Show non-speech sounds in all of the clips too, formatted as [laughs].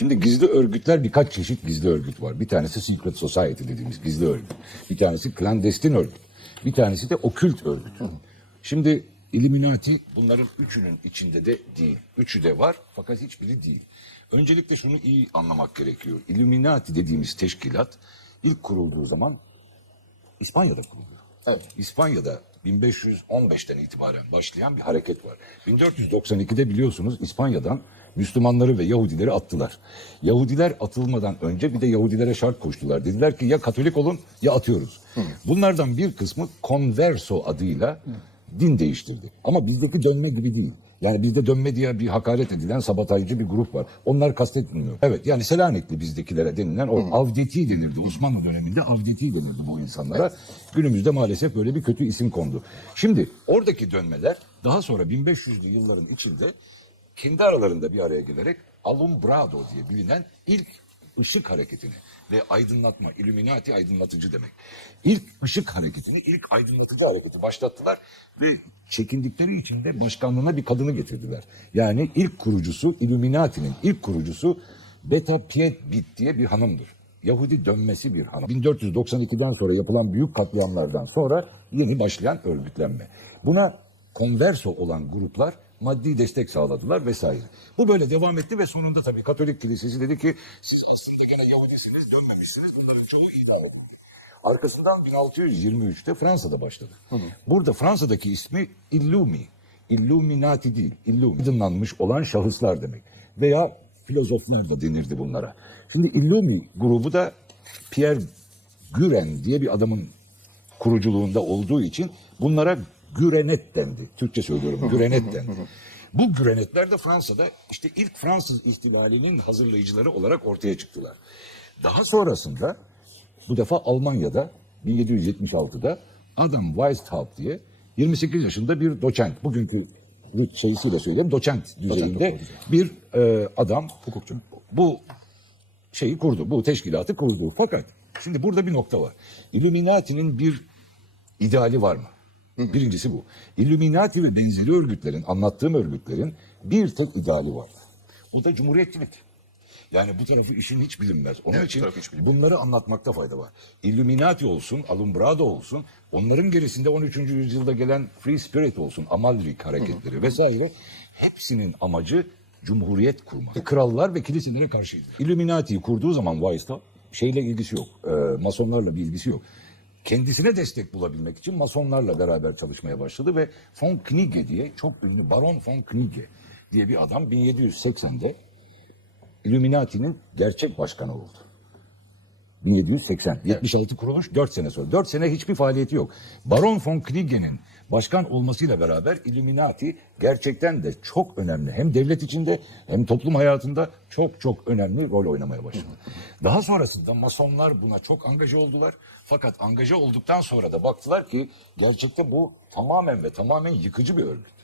Şimdi gizli örgütler birkaç çeşit gizli örgüt var. Bir tanesi Secret Society dediğimiz gizli örgüt. Bir tanesi klandestin örgüt. Bir tanesi de okült örgüt. Şimdi Illuminati bunların üçünün içinde de değil. Üçü de var fakat hiçbiri değil. Öncelikle şunu iyi anlamak gerekiyor. Illuminati dediğimiz teşkilat ilk kurulduğu zaman İspanya'da kuruluyor. Evet. İspanya'da 1515'ten itibaren başlayan bir hareket var. 1492'de biliyorsunuz İspanya'dan Müslümanları ve Yahudileri attılar. Yahudiler atılmadan önce bir de Yahudilere şart koştular. Dediler ki ya Katolik olun ya atıyoruz. Bunlardan bir kısmı Converso adıyla din değiştirdi. Ama bizdeki dönme gibi değil. Yani bizde dönme diye bir hakaret edilen sabotajcı bir grup var. Onlar kastetmiyor. Evet yani Selanikli bizdekilere denilen o avdeti denirdi. Osmanlı döneminde avdeti denirdi bu insanlara. Günümüzde maalesef böyle bir kötü isim kondu. Şimdi oradaki dönmeler daha sonra 1500'lü yılların içinde kendi aralarında bir araya gelerek Alumbrado diye bilinen ilk ışık hareketini ve aydınlatma, Illuminati aydınlatıcı demek. İlk ışık hareketini, ilk aydınlatıcı hareketi başlattılar ve çekindikleri için de başkanlığına bir kadını getirdiler. Yani ilk kurucusu, Illuminati'nin ilk kurucusu Beta Piet Bit diye bir hanımdır. Yahudi dönmesi bir hanım. 1492'den sonra yapılan büyük katliamlardan sonra yeni başlayan örgütlenme. Buna konverso olan gruplar maddi destek sağladılar vesaire. Bu böyle devam etti ve sonunda tabii Katolik Kilisesi dedi ki siz aslında gene Yahudisiniz dönmemişsiniz bunların çoğu iddia oldu. Arkasından 1623'te Fransa'da başladı. Burada Fransa'daki ismi Illumi. Illuminati değil, Illumi. Aydınlanmış olan şahıslar demek. Veya filozoflar da denirdi bunlara. Şimdi Illumi grubu da Pierre Güren diye bir adamın kuruculuğunda olduğu için bunlara Gürenet dendi. Türkçe söylüyorum Gürenet dendi. Bu Gürenetler de Fransa'da işte ilk Fransız ihtilalinin hazırlayıcıları olarak ortaya çıktılar. Daha sonrasında bu defa Almanya'da 1776'da Adam Weishaupt diye 28 yaşında bir doçent. Bugünkü şeysiyle söyleyeyim doçent düzeyinde bir e, adam hukukçu. Bu şeyi kurdu. Bu teşkilatı kurdu. Fakat şimdi burada bir nokta var. Illuminati'nin bir ideali var mı? Birincisi bu. Illuminati ve benzeri örgütlerin, anlattığım örgütlerin bir tek ideali var. O da cumhuriyetçilik. Yani bu tarafı işin hiç bilinmez. Onun Evet, için hiç bilinmez. bunları anlatmakta fayda var. Illuminati olsun, Alumbrado olsun, onların gerisinde 13. yüzyılda gelen Free Spirit olsun, Amalrik hareketleri vesaire hepsinin amacı cumhuriyet kurmak. Krallar ve kiliselere karşıydı. Illuminati'yi kurduğu zaman Weishaupt şeyle ilgisi yok. E, masonlarla bir ilgisi yok. Kendisine destek bulabilmek için masonlarla beraber çalışmaya başladı ve von Knigge diye çok ünlü Baron von Knigge diye bir adam 1780'de Illuminati'nin gerçek başkanı oldu. 1780. 76 kuruluş 4 sene sonra. 4 sene hiçbir faaliyeti yok. Baron von Knigge'nin başkan olmasıyla beraber Illuminati gerçekten de çok önemli. Hem devlet içinde hem toplum hayatında çok çok önemli rol oynamaya başladı. Daha sonrasında masonlar buna çok angaja oldular. Fakat angaja olduktan sonra da baktılar ki gerçekte bu tamamen ve tamamen yıkıcı bir örgüt.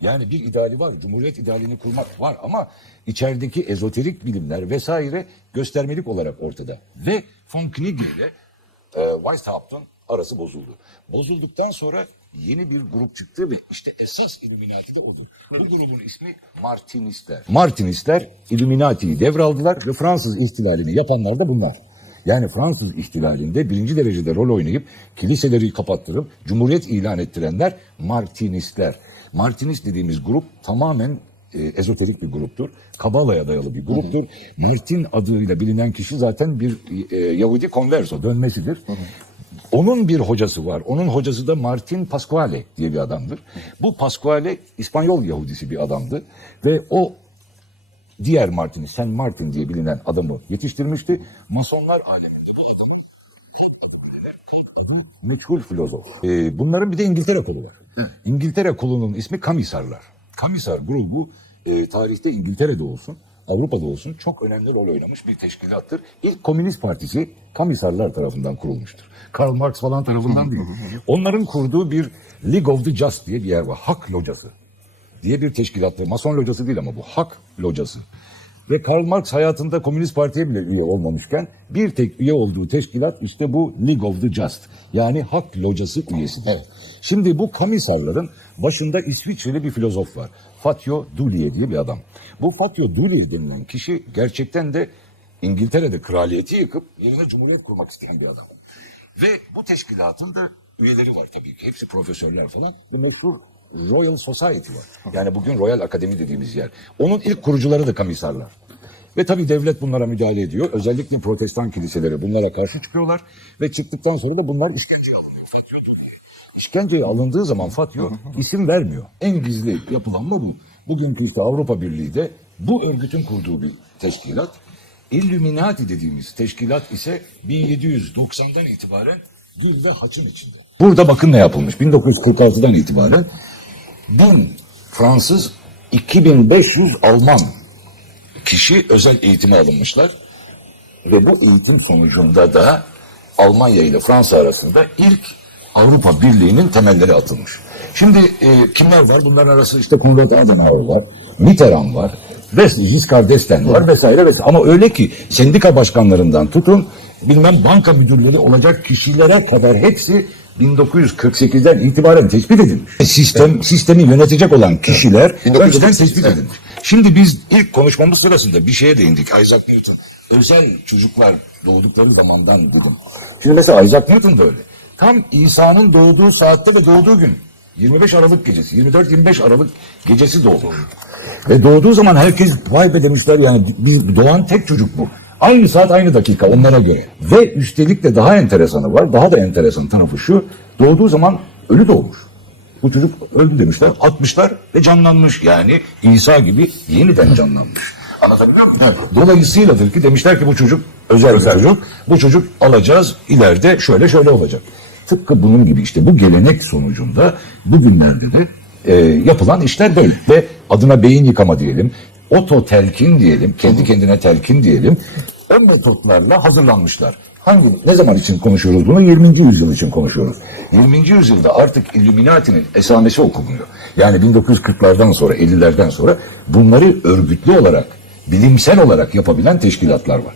Yani bir ideali var, cumhuriyet idealini kurmak var ama içerideki ezoterik bilimler vesaire göstermelik olarak ortada. Ve von Knigge ile e, Weishaupt'un arası bozuldu. Bozulduktan sonra yeni bir grup çıktı ve işte esas Illuminati de oldu. Bu grubun ismi Martinistler. Martinistler Illuminati'yi devraldılar ve Fransız ihtilalini yapanlar da bunlar. Yani Fransız ihtilalinde birinci derecede rol oynayıp kiliseleri kapattırıp cumhuriyet ilan ettirenler Martinistler. Martinist dediğimiz grup tamamen e, ezoterik bir gruptur. Kabala'ya dayalı bir gruptur. Martin adıyla bilinen kişi zaten bir e, Yahudi konverso dönmesidir. Onun bir hocası var. Onun hocası da Martin Pasquale diye bir adamdır. Bu Pasquale İspanyol Yahudisi bir adamdı ve o diğer Martin'i, Saint Martin diye bilinen adamı yetiştirmişti. Masonlar aleminde bu adam adam meçhul filozof. Ee, bunların bir de İngiltere kolu var. İngiltere kolunun ismi Kamisarlar. Kamisar grubu e, tarihte İngiltere'de olsun, Avrupa'da olsun çok önemli rol oynamış bir teşkilattır. İlk Komünist Partisi Kamisarlar tarafından kurulmuştur. Karl Marx falan tarafından değil. Onların kurduğu bir League of the Just diye bir yer var. Hak locası diye bir teşkilattır. Mason locası değil ama bu hak locası. Ve Karl Marx hayatında Komünist Parti'ye bile üye olmamışken bir tek üye olduğu teşkilat işte bu League of the Just. Yani Hak Locası üyesidir. Şimdi bu komisarların başında İsviçreli bir filozof var. Fatio Dulier diye bir adam. Bu Fatio Dulier denilen kişi gerçekten de İngiltere'de kraliyeti yıkıp yerine cumhuriyet kurmak isteyen bir adam. Ve bu teşkilatın da üyeleri var tabii ki. Hepsi profesörler falan. Ve meşhur Royal Society var. Yani bugün Royal Akademi dediğimiz yer. Onun ilk kurucuları da komisarlar. Ve tabii devlet bunlara müdahale ediyor. Özellikle protestan kiliseleri bunlara karşı çıkıyorlar. Ve çıktıktan sonra da bunlar işkenceye alınıyor. İşkenceye alındığı zaman Fatyo isim vermiyor. En gizli yapılanma bu. Bugünkü işte Avrupa Birliği de bu örgütün kurduğu bir teşkilat. Illuminati dediğimiz teşkilat ise 1790'dan itibaren dil ve haçın içinde. Burada bakın ne yapılmış. 1946'dan itibaren 1000 Fransız, 2500 Alman kişi özel eğitime alınmışlar. Ve bu eğitim sonucunda da Almanya ile Fransa arasında ilk Avrupa Birliği'nin temelleri atılmış. Şimdi e, kimler var? Bunların arasında işte Konrad Adenauer var, Mitterrand var, Giscard d'Estaing var vesaire vesaire. Ama öyle ki sendika başkanlarından tutun bilmem banka müdürleri olacak kişilere kadar hepsi 1948'den itibaren tespit edilmiş. Sistem sistemi yönetecek olan kişiler önceden tespit edilmiş. Şimdi biz ilk konuşmamız sırasında bir şeye değindik. Isaac Newton. Özel çocuklar doğdukları zamandan dedim. Şimdi mesela Isaac Newton da öyle. Tam İsa'nın doğduğu saatte ve doğduğu gün. 25 Aralık gecesi, 24-25 Aralık gecesi doğdu. Ve doğduğu zaman herkes vay be demişler yani biz doğan tek çocuk bu. Aynı saat aynı dakika onlara göre. Ve üstelik de daha enteresanı var. Daha da enteresan tarafı şu. Doğduğu zaman ölü doğmuş. Bu çocuk öldü demişler. Atmışlar ve canlanmış. Yani İsa gibi yeniden canlanmış. Anlatabiliyor muyum? Dolayısıyladır ki demişler ki bu çocuk özel, bir çocuk. Bu çocuk alacağız ileride şöyle şöyle olacak. Tıpkı bunun gibi işte bu gelenek sonucunda bugünlerde de e, yapılan işler böyle. Ve adına beyin yıkama diyelim, oto telkin diyelim, kendi kendine telkin diyelim. O metotlarla hazırlanmışlar. Hangi, ne zaman için konuşuyoruz bunu? 20. yüzyıl için konuşuyoruz. 20. yüzyılda artık Illuminati'nin esamesi okunuyor. Yani 1940'lardan sonra, 50'lerden sonra bunları örgütlü olarak, bilimsel olarak yapabilen teşkilatlar var.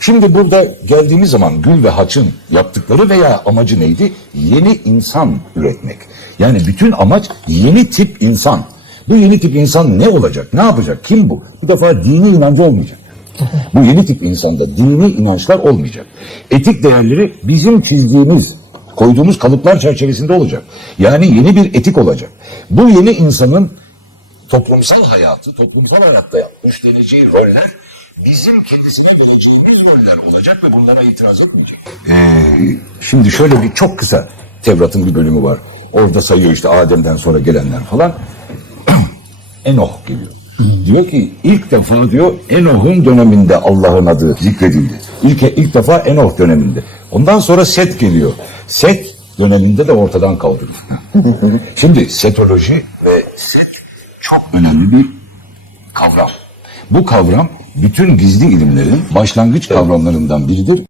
Şimdi burada geldiğimiz zaman Gül ve Haç'ın yaptıkları veya amacı neydi? Yeni insan üretmek. Yani bütün amaç yeni tip insan. Bu yeni tip insan ne olacak? Ne yapacak? Kim bu? Bu defa dini inancı olmayacak. Bu yeni tip insanda dini inançlar olmayacak. Etik değerleri bizim çizdiğimiz, koyduğumuz kalıplar çerçevesinde olacak. Yani yeni bir etik olacak. Bu yeni insanın toplumsal hayatı, toplumsal hayatta üstleneceği roller bizim kendisine vereceğimiz roller olacak ve bunlara itiraz etmeyecek. Ee, şimdi şöyle bir çok kısa Tevrat'ın bir bölümü var. Orada sayıyor işte Adem'den sonra gelenler falan. [clears throat] Enoh geliyor. Diyor ki ilk defa diyor Enoh'un döneminde Allah'ın adı zikredildi. İlk, ilk defa Enoh döneminde. Ondan sonra Set geliyor. Set döneminde de ortadan kaldırıldı. [laughs] Şimdi setoloji ve set çok önemli bir kavram. Bu kavram bütün gizli ilimlerin başlangıç kavramlarından biridir